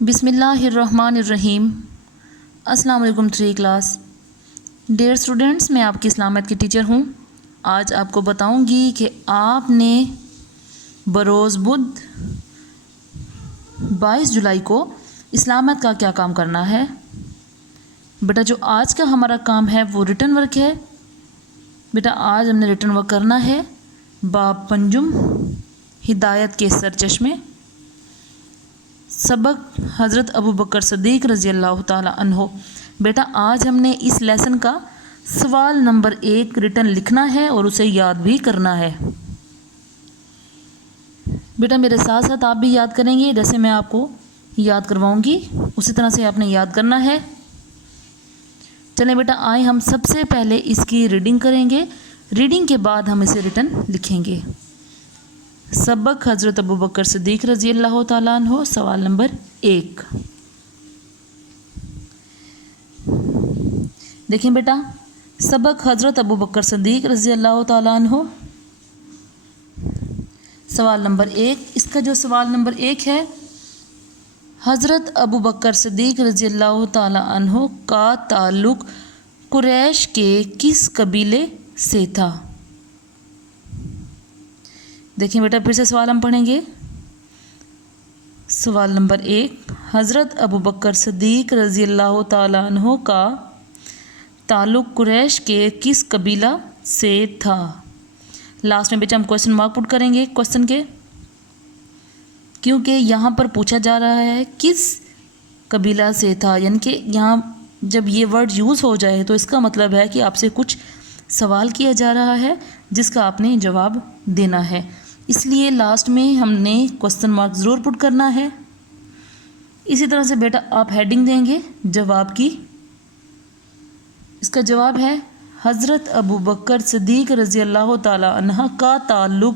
بسم اللہ الرحمن الرحیم۔ السلام علیکم 3 کلاس ڈیئر اسٹوڈنٹس، میں آپ کی اسلامت کی ٹیچر ہوں۔ آج آپ کو بتاؤں گی کہ آپ نے بروز بدھ 22 جولائی کو اسلامت کا کیا کام کرنا ہے۔ بیٹا جو آج کا ہمارا کام ہے وہ ریٹن ورک ہے۔ بیٹا آج ہم نے ریٹن ورک کرنا ہے باب پنجم، ہدایت کے سرچشمے، سبق حضرت ابو بکر صدیق رضی اللہ تعالی عنہ۔ بیٹا آج ہم نے اس لیسن کا سوال نمبر 1 ریٹن لکھنا ہے اور اسے یاد بھی کرنا ہے۔ بیٹا میرے ساتھ ساتھ آپ بھی یاد کریں گے، جیسے میں آپ کو یاد کرواؤں گی اسی طرح سے آپ نے یاد کرنا ہے۔ چلیں بیٹا آئیں ہم سب سے پہلے اس کی ریڈنگ کریں گے، ریڈنگ کے بعد ہم اسے ریٹن لکھیں گے۔ سبق حضرت ابو بکر صدیق رضی اللہ تعالیٰ عنہ، سوال نمبر 1۔ دیکھیں بیٹا، سبق حضرت ابو بکر صدیق رضی اللہ تعالیٰ عنہ، سوال نمبر 1۔ اس کا جو سوال نمبر 1 ہے، حضرت ابو بکر صدیق رضی اللہ تعالیٰ عنہ کا تعلق قریش کے کس قبیلے سے تھا؟ دیکھیں بیٹا پھر سے سوال ہم پڑھیں گے۔ سوال نمبر 1، حضرت ابو بکر صدیق رضی اللہ تعالیٰ عنہ کا تعلق قریش کے کس قبیلہ سے تھا؟ لاسٹ میں بیٹا ہم کوشچن مارک پٹ کریں گے کوشچن کے، کیونکہ یہاں پر پوچھا جا رہا ہے کس قبیلہ سے تھا، یعنی کہ یہاں جب یہ ورڈ یوز ہو جائے تو اس کا مطلب ہے کہ آپ سے کچھ سوال کیا جا رہا ہے جس کا آپ نے جواب دینا ہے، اس لیے لاسٹ میں ہم نے کوشچن مارک ضرور پٹ کرنا ہے۔ اسی طرح سے بیٹا آپ ہیڈنگ دیں گے جواب کی۔ اس کا جواب ہے حضرت ابو بکر صدیق رضی اللہ تعالی عنہ کا تعلق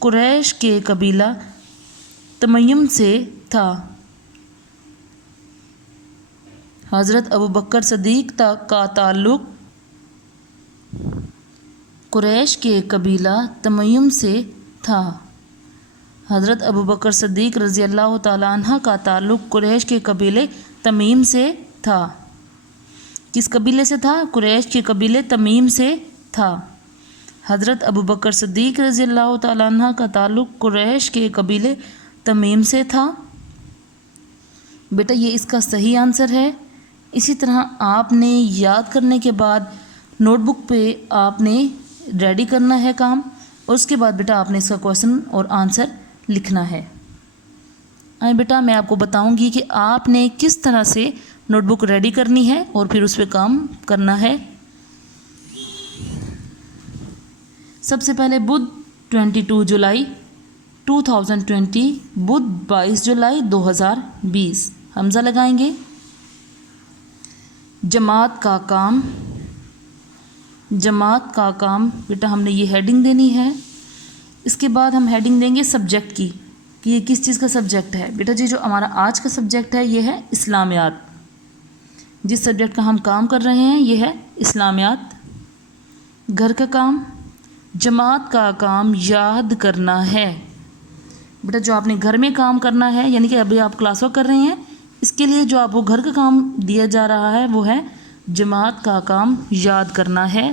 قریش کے قبیلہ تمیم سے تھا۔ حضرت ابو بکر صدیق کا تعلق قریش کے قبیلہ تمیم سے تھا۔ حضرت ابو بکر صدیق رضی اللہ تعالی عنہ کا تعلق قریش کے قبیلے تمیم سے تھا۔ کس قبیلے سے تھا؟ قریش کے قبیلے تمیم سے تھا۔ حضرت ابو بکر صدیق رضی اللہ تعالی عنہ کا تعلق قریش کے قبیلے تمیم سے تھا۔ بیٹا یہ اس کا صحیح آنسر ہے۔ اسی طرح آپ نے یاد کرنے کے بعد نوٹ بک پہ آپ نے ریڈی کرنا ہے کام، اور اس کے بعد بیٹا آپ نے اس کا کوشچن اور آنسر لکھنا ہے۔ آئیں بیٹا میں آپ کو بتاؤں گی کہ آپ نے کس طرح سے نوٹ بک ریڈی کرنی ہے اور پھر اس پہ کام کرنا ہے۔ سب سے پہلے بدھ 22 جولائی 2020، بدھ 22 جولائی 2020، حمزہ لگائیں گے۔ جماعت کا کام، جماعت کا کام بیٹا ہم نے یہ ہیڈنگ دینی ہے۔ اس کے بعد ہم ہیڈنگ دیں گے سبجیکٹ کی، کہ یہ کس چیز کا سبجیکٹ ہے۔ بیٹا جی جو ہمارا آج کا سبجیکٹ ہے یہ ہے اسلامیات، جس سبجیکٹ کا ہم کام کر رہے ہیں یہ ہے اسلامیات۔ گھر کا کام، جماعت کا کام یاد کرنا ہے۔ بیٹا جو آپ نے گھر میں کام کرنا ہے، یعنی کہ ابھی آپ کلاس ورک کر رہے ہیں، اس کے لیے جو آپ کو گھر کا کام دیا جا رہا ہے وہ ہے جماعت کا کام یاد کرنا ہے۔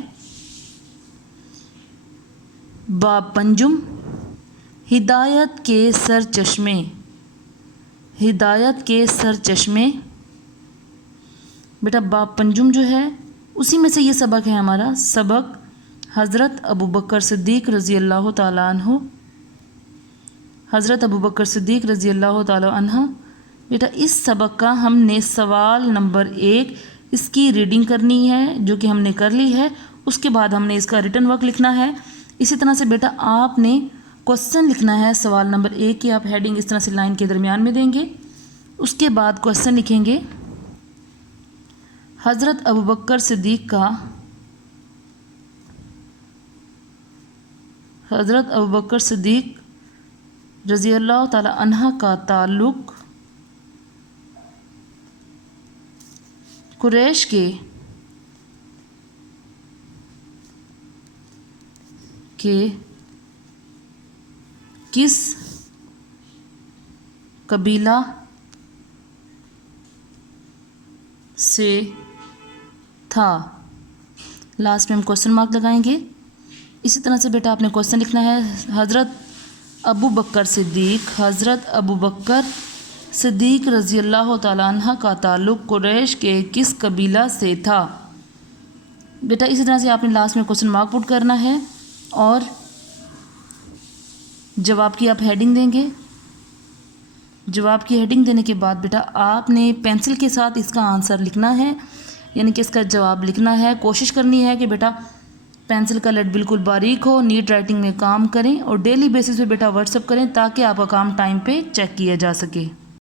باب پنجم، ہدایت کے سر چشمے، ہدایت کے سر چشمے۔ بیٹا باب پنجم جو ہے اسی میں سے یہ سبق ہے ہمارا، سبق حضرت ابو بکر صدیق رضی اللہ تعالیٰ عنہ، حضرت ابو بکر صدیق رضی اللہ تعالیٰ عنہ۔ بیٹا اس سبق کا ہم نے سوال نمبر 1 اس کی ریڈنگ کرنی ہے جو کہ ہم نے کر لی ہے، اس کے بعد ہم نے اس کا ریٹن ورک لکھنا ہے۔ اسی طرح سے بیٹا آپ نے کوشچن لکھنا ہے سوال نمبر 1 کی، آپ ہیڈنگ اس طرح سے لائن کے درمیان میں دیں گے، اس کے بعد کوشچن لکھیں گے حضرت ابو بکر صدیق کا، حضرت ابو بکر صدیق رضی اللہ تعالی عنہ کا تعلق قریش کے کس قبیلہ سے تھا. لاسٹ میں ہم کوشچن مارک لگائیں گے. اسی طرح سے بیٹا آپ نے کوشچن لکھنا ہے. حضرت ابو بکر صدیق رضی اللہ تعالیٰ عنہ کا تعلق قریش کے کس قبیلہ سے تھا. بیٹا اسی طرح سے آپ نے لاسٹ میں کوشچن مارک پٹ کرنا ہے اور جواب کی آپ ہیڈنگ دیں گے. جواب کی ہیڈنگ دینے کے بعد بیٹا آپ نے پینسل کے ساتھ اس کا آنسر لکھنا ہے، یعنی کہ اس کا جواب لکھنا ہے. کوشش کرنی ہے کہ بیٹا پینسل کا لیڈ بالکل باریک ہو، نیٹ رائٹنگ میں کام کریں اور ڈیلی بیسس پہ بیٹا واٹس اپ کریں تاکہ آپ کا کام ٹائم پہ چیک کیا جا سکے.